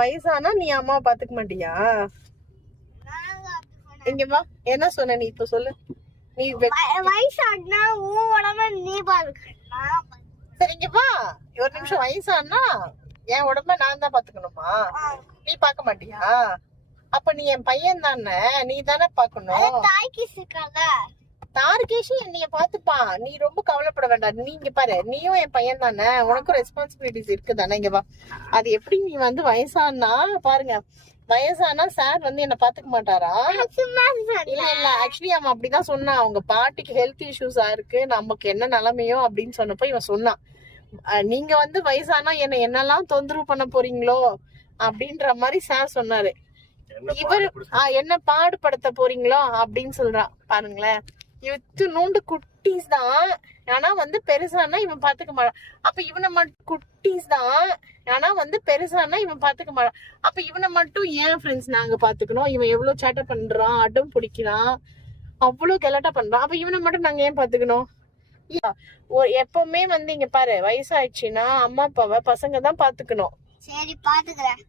வயசானா நீ அம்மாவை பாத்துக்க மாட்டியா? இங்க வா, என்ன சொன்ன நீ இப்ப சொல்லு. நீ வயசானா உன் உடம்ப நீ பாத்துக்கணும். சரி இங்க வா, ஒரு நிமிஷம். வயசானா என் உடம்ப நான் தான் பாத்துக்கணுமா? நீ பாக்க மாட்டியா? அப்ப நீ என் பையன் தானே, நீ தானே பாக்கணும். தார்கேஷ் என்னைய பாத்துப்பான், நீ ரொம்ப கவலைப்பட வேண்டாம். நீ இங்க பாரு, நீயும் என் பையன் தானே, உனக்கும் ரெஸ்பான்சிபிலிட்டிஸ் இருக்கு தானே. இங்க வா. அது எப்படி நீ வந்து வயசானா பாருங்க, வயசானா சார் வந்து என்ன பாத்துக்க மாட்டாரா? இல்ல இல்ல, ஆக்சுவலி அவன் அப்படிதான் சொன்னான். அவங்க பாட்டிக்கு ஹெல்த் இஷ்யூஸா இருக்கு, நமக்கு என்ன நிலைமையோ அப்படின்னு சொன்னப்போ இவன் சொன்னான், நீங்க வந்து வயசானா என்னெல்லாம் தொந்தரவு பண்ண போறீங்களோ அப்படின்ற மாதிரி சார் சொன்னாரு. இவர் என்ன பாடுபடுத்த போறீங்களோ அப்படின்னு சொல்றான். பாருங்களேன், இவத்து நூண்டு குட்டீஸ் தான், ஆனா வந்து பெருசானா இவன் பாத்துக்க மாட்டான். அப்ப இவனை மட்டும் குட்டீஸ் தான், ஆனா வந்து பெருசானா இவன் பாத்துக்க மாட்டான். அப்ப இவனை மட்டும் ஏன் ஃப்ரெண்ட்ஸ் நாங்க பாத்துக்கணும்? இவன் எவ்வளவு சேட்டை பண்றான், அடம் பிடிக்கிறான், அவ்வளவு கெலாட்டா பண்றான். அப்ப இவனை மட்டும் நாங்க ஏன் பாத்துக்கணும்? எப்பவுமே வந்து இங்க பாரு, வயசாயிடுச்சுன்னா அம்மா அப்பாவை பசங்க தான் பாத்துக்கணும். சரி பாத்துக்கிறேன்.